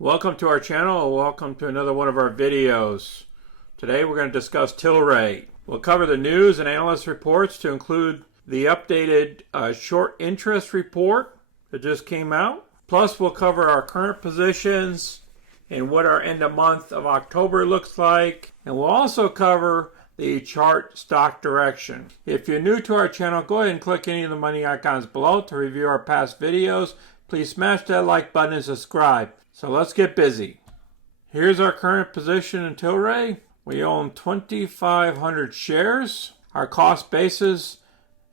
Welcome to our channel, and welcome to another one of our videos. Today we're going to discuss Tilray. We'll cover the news and analyst reports to include the updated short interest report that just came out. Plus we'll cover our current positions and what our end of month of October looks like. And we'll also cover the chart stock direction. If you're new to our channel, go ahead and click any of the money icons below to review our past videos. Please smash that like button and subscribe. So let's get busy. Here's our current position in Tilray. We own 2,500 shares. Our cost basis,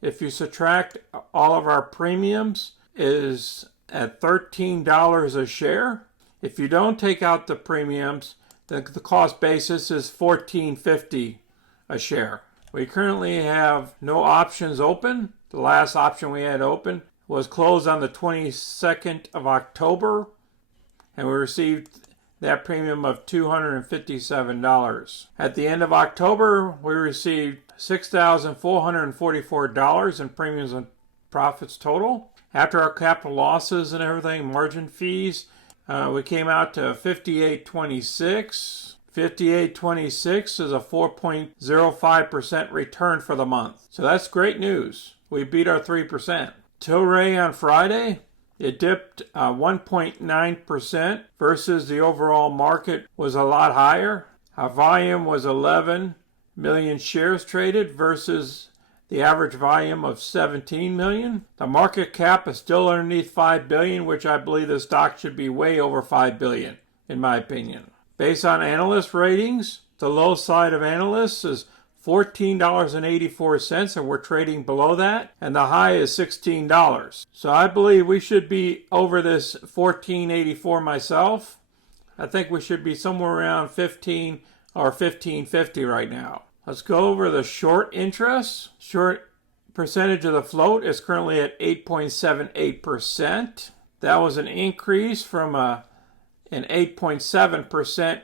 if you subtract all of our premiums, is at $13 a share. If you don't take out the premiums, the cost basis is $14.50 a share. We currently have no options open. The last option we had open was closed on the 22nd of October. And we received that premium of $257. At the end of October, we received $6,444 in premiums and profits total. After our capital losses and everything, margin fees, we came out to $58.26. $58.26 is a 4.05% return for the month. So that's great news. We beat our 3%. Tilray on Friday, it dipped 1.9% versus the overall market was a lot higher. Our volume was 11 million shares traded versus the average volume of 17 million. The market cap is still underneath 5 billion, which I believe the stock should be way over 5 billion, in my opinion. Based on analyst ratings, the low side of analysts is $14.84, and we're trading below that, and the high is $16. So I believe we should be over this $14.84 myself. I think we should be somewhere around 15 or $15.50 right now. Let's go over the short interest. Short percentage of the float is currently at 8.78%. That was an increase from an 8.7%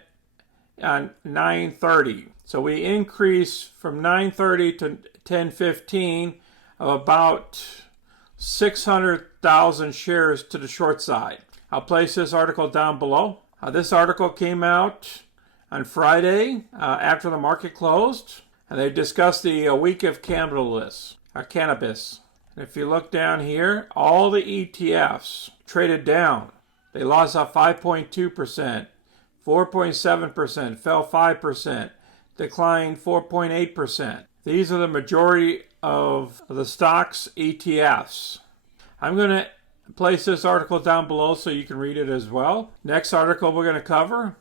on 9/30. So we increased from 9/30 to 10/15 of about 600,000 shares to the short side. I'll place this article down below. This article came out on Friday after the market closed, and they discussed the week of cannabis. And if you look down here, all the ETFs traded down. They lost 5.2%, 4.7%, fell 5%. Declined 4.8%. These are the majority of the stocks ETFs. I'm going to place this article down below so you can read it as well. Next article we're going to cover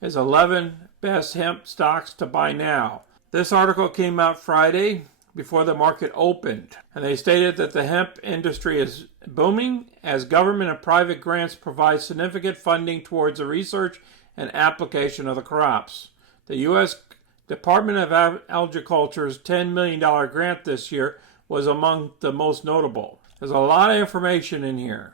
is 11 best hemp stocks to buy now. This article came out Friday before the market opened, and they stated that the hemp industry is booming as government and private grants provide significant funding towards the research and application of the crops. The U.S. Department of Agriculture's $10 million grant this year was among the most notable. There's a lot of information in here.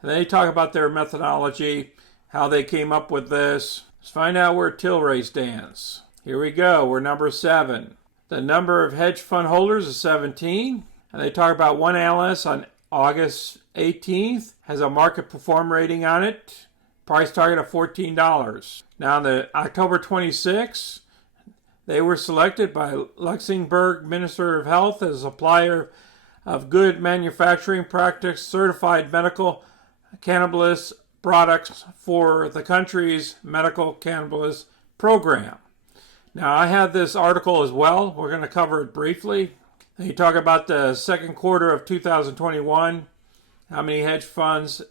And they talk about their methodology, how they came up with this. Let's find out where Tilray stands. Here we go. We're number 7. The number of hedge fund holders is 17. And they talk about one analyst on August 18th has a market perform rating on it. Price target of $14. Now on the October 26th, they were selected by Luxembourg Minister of Health as a supplier of good manufacturing practice certified medical cannabis products for the country's medical cannabis program. Now I have this article as well. We're going to cover it briefly. They talk about the second quarter of 2021, how many hedge funds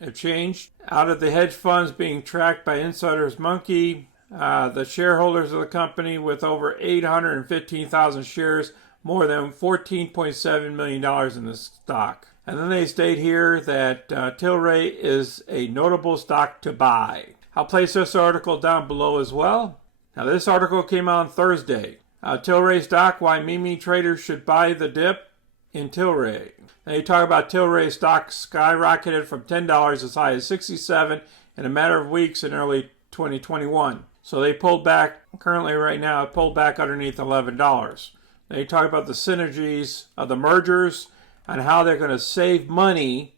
have changed. Out of the hedge funds being tracked by Insider's Monkey, the shareholders of the company with over 815,000 shares, more than $14.7 million in the stock. And then they state here that Tilray is a notable stock to buy. I'll place this article down below as well. Now this article came out on Thursday. Tilray stock, why Mimi traders should buy the dip in Tilray. They talk about Tilray stock skyrocketed from $10 as high as $67 in a matter of weeks in early 2021. So they pulled back, currently right now, it pulled back underneath $11. They talk about the synergies of the mergers and how they're going to save money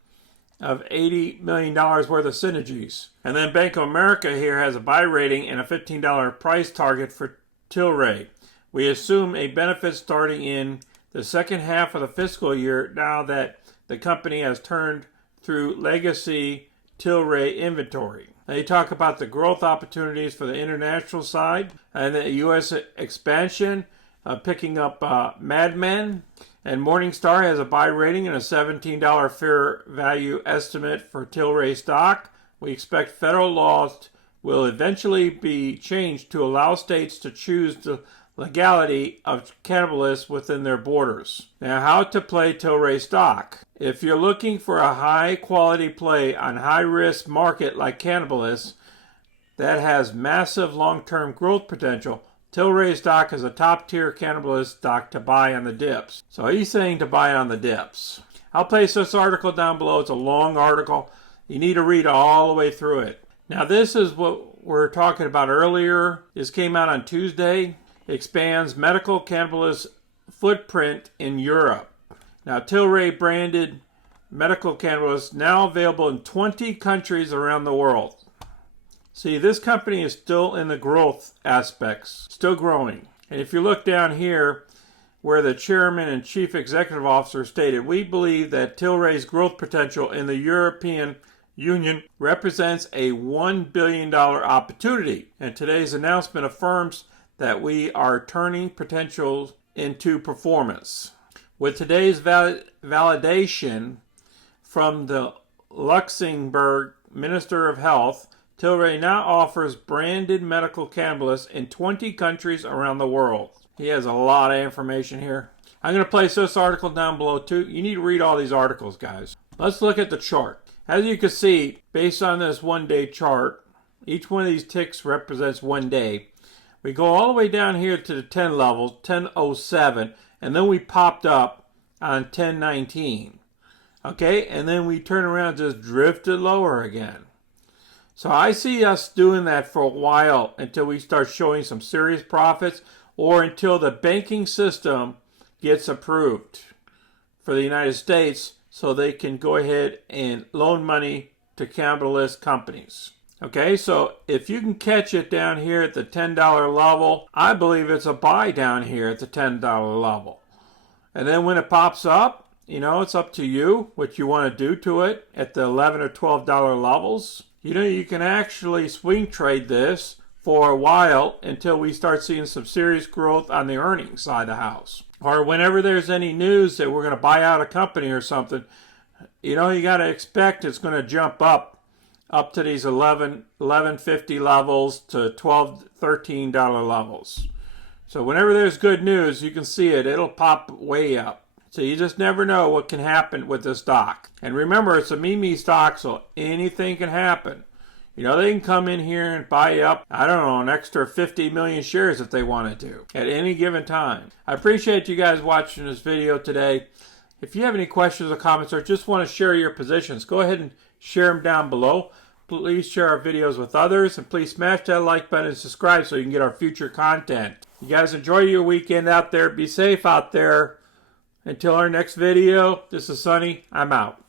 of $80 million worth of synergies. And then Bank of America here has a buy rating and a $15 price target for Tilray. We assume a benefit starting in the second half of the fiscal year now that the company has turned through legacy Tilray inventory. Now you talk about the growth opportunities for the international side and the U.S. expansion, picking up Mad Men. And Morningstar has a buy rating and a $17 fair value estimate for Tilray stock. We expect federal laws will eventually be changed to allow states to choose the legality of cannabis within their borders. Now, how to play Tilray stock. If you're looking for a high quality play on high risk market like cannabis that has massive long-term growth potential, Tilray stock is a top-tier cannabis stock to buy on the dips. So he's saying to buy on the dips. I'll place this article down below. It's a long article. You need to read all the way through it. Now this is what we're talking about earlier. This came out on Tuesday. It expands medical cannabis footprint in Europe. Now Tilray branded medical cannabis now available in 20 countries around the world. See, this company is still in the growth aspects, still growing. And if you look down here where the chairman and chief executive officer stated, we believe that Tilray's growth potential in the European Union represents a $1 billion opportunity. And today's announcement affirms that we are turning potential into performance. With today's validation from the Luxembourg Minister of Health, Tilray now offers branded medical cannabis in 20 countries around the world. He has a lot of information here. I'm going to place this article down below too. You need to read all these articles, guys. Let's look at the chart. As you can see, based on this one-day chart, each one of these ticks represents 1 day. We go all the way down here to the 10 levels, 10.07, and then we popped up on 10.19. Okay, and then we turn around and just drifted lower again. So I see us doing that for a while until we start showing some serious profits or until the banking system gets approved for the United States so they can go ahead and loan money to cannabis companies. Okay, so if you can catch it down here at the $10 level, I believe it's a buy down here at the $10 level. And then when it pops up, you know, it's up to you what you want to do to it at the $11 or $12 levels. You know, you can actually swing trade this for a while until we start seeing some serious growth on the earnings side of the house. Or whenever there's any news that we're going to buy out a company or something, you know, you got to expect it's going to jump up to these $11.50 levels to $12, $13 levels. So whenever there's good news, you can see it. It'll pop way up. So you just never know what can happen with this stock. And remember, it's a meme stock, so anything can happen. You know, they can come in here and buy up, I don't know, an extra 50 million shares if they wanted to at any given time. I appreciate you guys watching this video today. If you have any questions or comments or just want to share your positions, go ahead and share them down below. Please share our videos with others, and please smash that like button and subscribe so you can get our future content. You guys enjoy your weekend out there. Be safe out there. Until our next video, this is Sonny. I'm out.